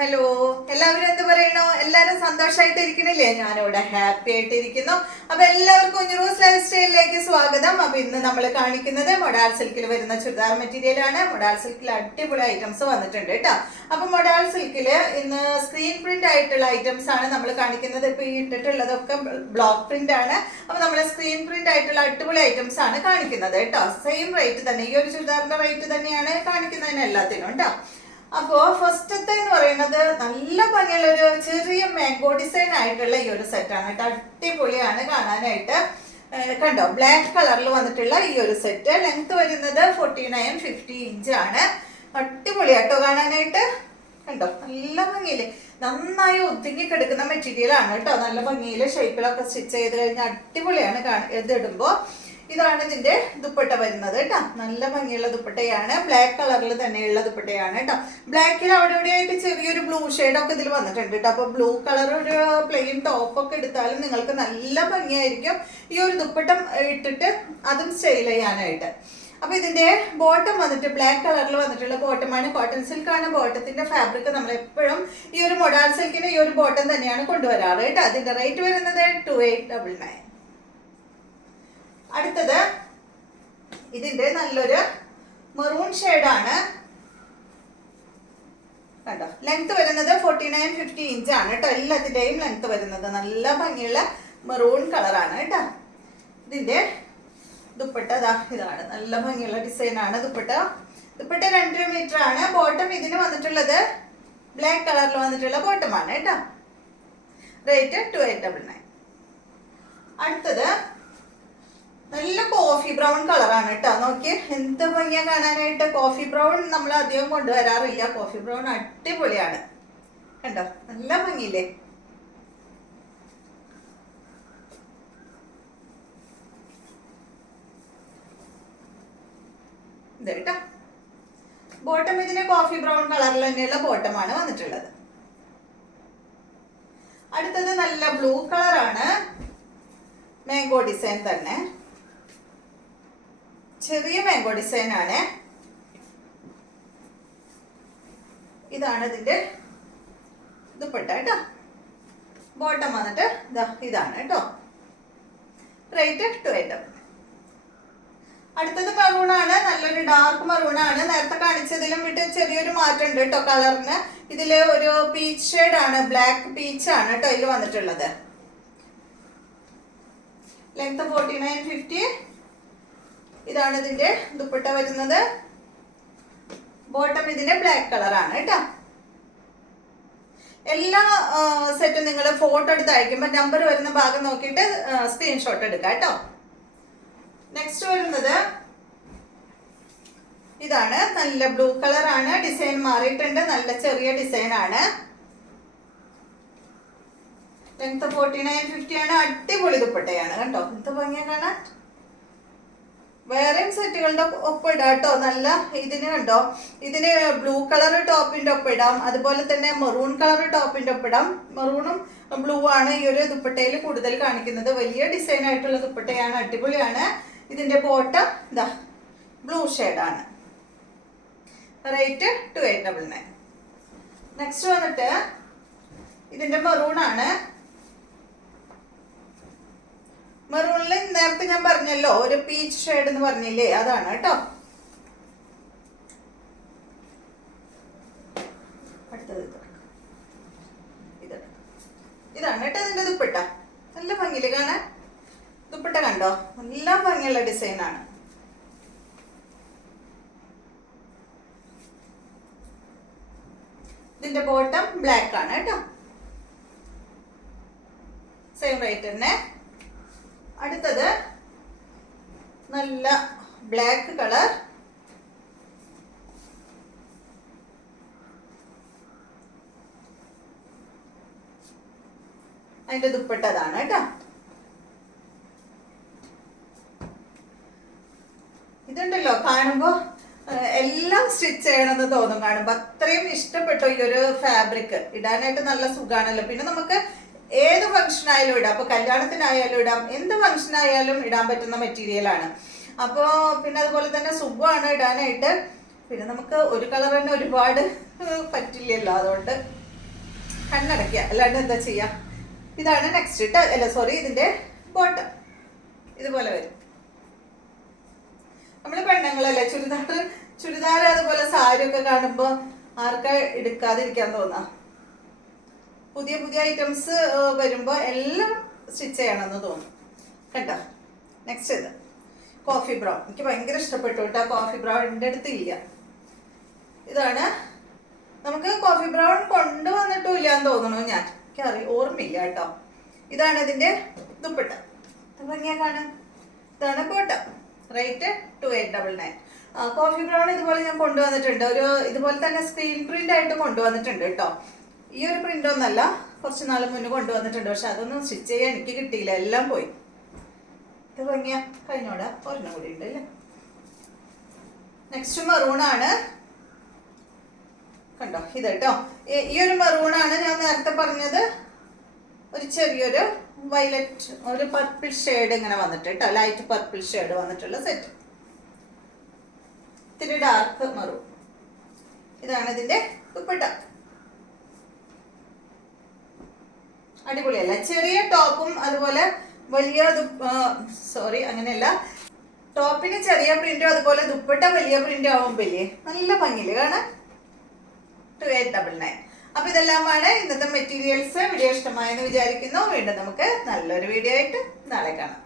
Hello, എല്ലാവരും എന്ത് പറയണോ? എല്ലാവരും സന്തോഷമായിട്ട് ഇരിക്കണില്ലേ? ഞാനിവിടെ ഹാപ്പി ആയിട്ട് ഇരിക്കുന്നു. അപ്പൊ എല്ലാവർക്കും കുഞ്ഞുറൂസ് ലൈഫ് സ്റ്റൈലിലേക്ക് സ്വാഗതം. അപ്പൊ ഇന്ന് നമ്മൾ കാണിക്കുന്നത് മൊഡാൾ സിൽക്കിൽ വരുന്ന ചുരിദാർ മെറ്റീരിയൽ ആണ്. മൊഡാൾ സിൽക്കിൽ അടിപൊളി ഐറ്റംസ് വന്നിട്ടുണ്ട് കേട്ടോ. അപ്പൊ മൊഡാൾ സിൽക്കില് ഇന്ന് സ്ക്രീൻ പ്രിന്റ് ആയിട്ടുള്ള ഐറ്റംസ് ആണ് നമ്മൾ കാണിക്കുന്നത്. ഇപ്പൊ ഈ ഇട്ടിട്ടുള്ളതൊക്കെ ബ്ലോക്ക് പ്രിന്റ് ആണ്. അപ്പൊ നമ്മൾ സ്ക്രീൻ പ്രിന്റ് ആയിട്ടുള്ള അടിപൊളി ഐറ്റംസ് ആണ് കാണിക്കുന്നത് കേട്ടോ. സെയിം റേറ്റ് തന്നെ, ഈ ഒരു ചുരിദാറിന്റെ റേറ്റ് തന്നെയാണ് കാണിക്കുന്നതിന് എല്ലാത്തിനും കേട്ടോ. അപ്പോ ഫസ്റ്റത്തെ എന്ന് പറയുന്നത് നല്ല ഭംഗിയുള്ള ഒരു ചെറിയ മാംഗോ ഡിസൈൻ ആയിട്ടുള്ള ഈ ഒരു സെറ്റാണ് കേട്ടോ. അടിപൊളിയാണ് കാണാനായിട്ട്. കണ്ടോ, ബ്ലാക്ക് കളറിൽ വന്നിട്ടുള്ള ഈ ഒരു സെറ്റ്. ലെങ്ത് വരുന്നത് 49-50 ഇഞ്ച് ആണ്. അടിപൊളിയാട്ടോ കാണാനായിട്ട്. കണ്ടോ, നല്ല ഭംഗിയില് നന്നായി ഒതുങ്ങി കിടക്കുന്ന മെറ്റീരിയൽ ആണ് കേട്ടോ. നല്ല ഭംഗിയില് ഷേപ്പിലൊക്കെ സ്റ്റിച്ച് ചെയ്ത് കഴിഞ്ഞാൽ അടിപൊളിയാണ് ഇതിടുമ്പോ. ഇതാണ് ഇതിന്റെ ദുപ്പട്ട വരുന്നത് കേട്ടോ. നല്ല ഭംഗിയുള്ള ദുപ്പട്ടയാണ്. ബ്ലാക്ക് കളറിൽ തന്നെയുള്ള ദുപ്പട്ടയാണ് കേട്ടോ. ബ്ലാക്കിൽ അവിടെ ഇവിടെയായിട്ട് ചെറിയൊരു ബ്ലൂ ഷെയ്ഡൊക്കെ ഇതിൽ വന്നിട്ടുണ്ട് കേട്ടോ. അപ്പൊ ബ്ലൂ കളർ ഒരു പ്ലെയിൻ ടോപ്പൊക്കെ എടുത്താലും നിങ്ങൾക്ക് നല്ല ഭംഗിയായിരിക്കും ഈ ഒരു ദുപ്പട്ടം ഇട്ടിട്ട് അതും സ്റ്റൈൽ ചെയ്യാനായിട്ട്. അപ്പൊ ഇതിന്റെ ബോട്ടം വന്നിട്ട് ബ്ലാക്ക് കളറിൽ വന്നിട്ടുള്ള ബോട്ടമാണ്. കോട്ടൺ സിൽക്ക് ആണ് ബോട്ടത്തിന്റെ ഫാബ്രിക്. നമ്മൾ എപ്പോഴും ഈ ഒരു മൊഡാൾ സിൽക്കിന് ഈ ഒരു ബോട്ടം തന്നെയാണ് കൊണ്ടുവരാറ് കേട്ടോ. അതിന്റെ റേറ്റ് വരുന്നത് 2899. അടുത്തത് ഇതിന്റെ നല്ലൊരു മെറൂൺ ഷെയ്ഡാണ് കണ്ടോ. ലെങ്ത് വരുന്നത് 49-50 ഇഞ്ച് ആണ് കേട്ടോ. എല്ലാത്തിന്റെയും ലെങ്ത് വരുന്നത് നല്ല ഭംഗിയുള്ള മെറൂൺ കളറാണ് കേട്ടോ. ഇതിന്റെ ദുപ്പട്ട ഇതാണ്. നല്ല ഭംഗിയുള്ള ഡിസൈൻ ആണ് ദുപ്പട്ട. ദുപ്പട്ട 2 മീറ്റർ ആണ്. ബോട്ടം ഇതിന് വന്നിട്ടുള്ളത് ബ്ലാക്ക് കളറിൽ വന്നിട്ടുള്ള ബോട്ടമാണ് കേട്ടോ. റേറ്റ് 2899. അടുത്തത് നല്ല കോഫി ബ്രൗൺ കളറാണ് കേട്ടോ. നോക്കിയേ എന്ത് ഭംഗിയാ കാണാനായിട്ട്. കോഫി ബ്രൗൺ നമ്മൾ അധികം കൊണ്ടുവരാറില്ല. കോഫി ബ്രൗൺ അടിപൊളിയാണ് കണ്ടോ, നല്ല ഭംഗിയില്ലേ. ഇത് കേട്ടോ, ബോട്ടം ഇതിന് കോഫി ബ്രൗൺ കളറിൽ തന്നെയുള്ള ബോട്ടമാണ് വന്നിട്ടുള്ളത്. അടുത്തത് നല്ല ബ്ലൂ കളറാണ്. മാംഗോ ഡിസൈൻ തന്നെ, ചെറിയ മാംഗോ ഡിസൈൻ ആണ്. ഇതാണ് ഇതിന്റെ ദുപ്പട്ട കേട്ടോ. ബോട്ടം വന്നിട്ട് ഇതാണ് കേട്ടോ. റേറ്റ് 28. അടുത്തത് മറൂൺ ആണ്. നല്ലൊരു ഡാർക്ക് മറൂൺ ആണ്. നേരത്തെ കാണിച്ചതിലും വിട്ട് ചെറിയൊരു മാറ്റം ഉണ്ട് കേട്ടോ കളറിന്. ഇതില് ഒരു പീച്ച് ഷെയ്ഡ് ആണ്, ബ്ലാക്ക് പീച്ച് ആണ് കേട്ടോ ഇതിൽ വന്നിട്ടുള്ളത്. ലെങ്ത് 49-50. ഇതാണ് ഇതിന്റെ ദുപ്പട്ട വരുന്നത്. ബോട്ടം ഇതിന്റെ ബ്ലാക്ക് കളറാണ് കേട്ടോ. എല്ലാ സെറ്റും നിങ്ങൾ ഫോട്ടോ എടുത്ത് അയക്കുമ്പോൾ നമ്പർ വരുന്ന ഭാഗം നോക്കിയിട്ട് സ്ക്രീൻഷോട്ട് എടുക്കാം കേട്ടോ. നെക്സ്റ്റ് വരുന്നത് ഇതാണ്. നല്ല ബ്ലൂ കളറാണ്. ഡിസൈൻ മാറിയിട്ടുണ്ട്. നല്ല ചെറിയ ഡിസൈൻ ആണ്. ലെങ്ത് 49-50 ആണ്. അടിപൊളി ദുപ്പട്ടയാണ് കണ്ടോ. എന്ത് ഭംഗിയാ കാണാൻ. വേറെയും സെറ്റുകളുടെ ഒപ്പം ഇടാം കേട്ടോ. നല്ല ഇതിന് കണ്ടോ, ഇതിന് ബ്ലൂ കളർ ടോപ്പിന്റെ ഒപ്പം ഇടാം. അതുപോലെ തന്നെ മെറൂൺ കളർ ടോപ്പിന്റെ ഒപ്പം ഇടാം. മെറൂണും ബ്ലൂ ആണ് ഈ ഒരു ദുപ്പട്ടയിൽ കൂടുതൽ കാണിക്കുന്നത്. വലിയ ഡിസൈൻ ആയിട്ടുള്ള ദുപ്പട്ടയാണ്. അടിപൊളിയാണ്. ഇതിന്റെ ബോട്ടം ബ്ലൂ ഷെയ്ഡാണ്. റേറ്റ് 2899. നെക്സ്റ്റ് വന്നിട്ട് ഇതിന്റെ മെറൂൺ ആണ്. മെറൂണിൽ നേരത്തെ ഞാൻ പറഞ്ഞല്ലോ ഒരു പീച്ച് ഷെയ്ഡ് എന്ന് പറഞ്ഞില്ലേ, അതാണ് കേട്ടോ. അടുത്തത് ഇതാണ് കേട്ടോ ഇതിന്റെ ദുപ്പട്ട. നല്ല ഭംഗിയില് കാണാൻ. ദുപ്പട്ട കണ്ടോ, നല്ല ഭംഗിയുള്ള ഡിസൈൻ ആണ്. ഇതിന്റെ ബോട്ടം ബ്ലാക്ക് ആണ് കേട്ടോ. സെയിം റേറ്റ് തന്നെ. അടുത്തത് നല്ല ബ്ലാക്ക് കളർ. അതിന്റെ ദുപ്പട്ട അതാണ് കേട്ടോ. ഇതുണ്ടല്ലോ കാണുമ്പോ എല്ലാം സ്റ്റിച്ച് ചെയ്യണമെന്ന് തോന്നും കാണുമ്പോ. അത്രയും ഇഷ്ടപ്പെട്ടു ഈ ഒരു ഫാബ്രിക്. ഇടാനായിട്ട് നല്ല സുഖാണല്ലോ. പിന്നെ നമുക്ക് ഏത് ഫംഗ്ഷൻ ആയാലും ഇടാം. അപ്പൊ കല്യാണത്തിനായാലും ഇടാം, എന്ത് ഫംഗ്ഷൻ ആയാലും ഇടാൻ പറ്റുന്ന മെറ്റീരിയൽ ആണ്. അപ്പോൾ പിന്നെ അതുപോലെ തന്നെ സുഖമാണ് ഇടാനായിട്ട്. പിന്നെ നമുക്ക് ഒരു കളർ തന്നെ ഒരുപാട് പറ്റില്ലല്ലോ, അതുകൊണ്ട് കണ്ണടയ്ക്കുക, അല്ലാണ്ട് എന്താ ചെയ്യുക. ഇതാണ് നെക്സ്റ്റ് ഇട്ട്, അല്ല സോറി, ഇതിൻ്റെ ബോട്ടം ഇതുപോലെ വരും. നമ്മൾ പെണ്ണുങ്ങളല്ലേ, ചുരിദാർ അതുപോലെ സാരി ഒക്കെ കാണുമ്പോൾ ആർക്കാ എടുക്കാതിരിക്കാൻ തോന്നാ. പുതിയ പുതിയ ഐറ്റംസ് വരുമ്പോൾ എല്ലാം സ്റ്റിച്ച് ചെയ്യണമെന്ന് തോന്നും. കണ്ടോ? നെക്സ്റ്റ് ഇത് കോഫി ബ്രൗൺ. എനിക്ക് ഭയങ്കര ഇഷ്ടപ്പെട്ടു കേട്ടോ. കോഫി ബ്രൗൺ എൻ്റെ അടുത്ത് ഇല്ല. ഇതാണ്, നമുക്ക് കോഫി ബ്രൗൺ കൊണ്ടുവന്നിട്ടും ഇല്ലാന്ന് തോന്നണു. എനിക്കറിയാം, ഓർമ്മയില്ല കേട്ടോ. ഇതാണ് ഇതിൻ്റെ ദുപ്പട്ട. ഭംഗിയാ കാണാൻ. ഇതാണ് ബോട്ടം. റേറ്റ് 2899. കോഫി ബ്രൗൺ ഇതുപോലെ ഞാൻ കൊണ്ടുവന്നിട്ടുണ്ട്. ഒരു ഇതുപോലെ തന്നെ സ്ക്രീൻ പ്രിന്റ് ആയിട്ട് കൊണ്ടുവന്നിട്ടുണ്ട് കേട്ടോ. ഈ ഒരു പ്രിന്റ് ഒന്നല്ല, കുറച്ച് നാൾ മുന്നേ കൊണ്ടുവന്നിട്ടുണ്ട്. പക്ഷെ അതൊന്നും സ്റ്റിച്ച് ചെയ്യാൻ എനിക്ക് കിട്ടിയില്ല, എല്ലാം പോയി. ഇത് ഭംഗിയാ. കഴിഞ്ഞോടെ ഒരെണ്ണം കൂടി ഉണ്ട് അല്ലേ. നെക്സ്റ്റ് മെറൂണാണ്. കണ്ടോ ഇത് കേട്ടോ. ഈ ഒരു മെറൂണാണ് ഞാൻ നേരത്തെ പറഞ്ഞത്. ഒരു ചെറിയൊരു വയലറ്റ്, ഒരു പർപ്പിൾ ഷെയ്ഡ് ഇങ്ങനെ വന്നിട്ട് കേട്ടോ, ലൈറ്റ് പർപ്പിൾ ഷെയ്ഡ് വന്നിട്ടുള്ള സെറ്റ്. ഇത്തിരി ഡാർക്ക് മെറൂൺ. ഇതാണ് ഇതിന്റെ ദുപ്പട്ട. അടിപൊളിയല്ല? ചെറിയ ടോപ്പും അതുപോലെ വലിയ സോറി അങ്ങനെയല്ല, ടോപ്പിന് ചെറിയ പ്രിന്റും അതുപോലെ ദുപ്പട്ട വലിയ പ്രിന്റും ആവുമ്പില്ലേ നല്ല ഭംഗിയില് കാണാൻ. 2899. അപ്പൊ ഇതെല്ലാമാണ് ഇന്നത്തെ മെറ്റീരിയൽസ്. വീഡിയോ ഇഷ്ടമായെന്ന് വിചാരിക്കുന്നു. വീണ്ടും നമുക്ക് നല്ലൊരു വീഡിയോ ആയിട്ട് നാളെ കാണാം.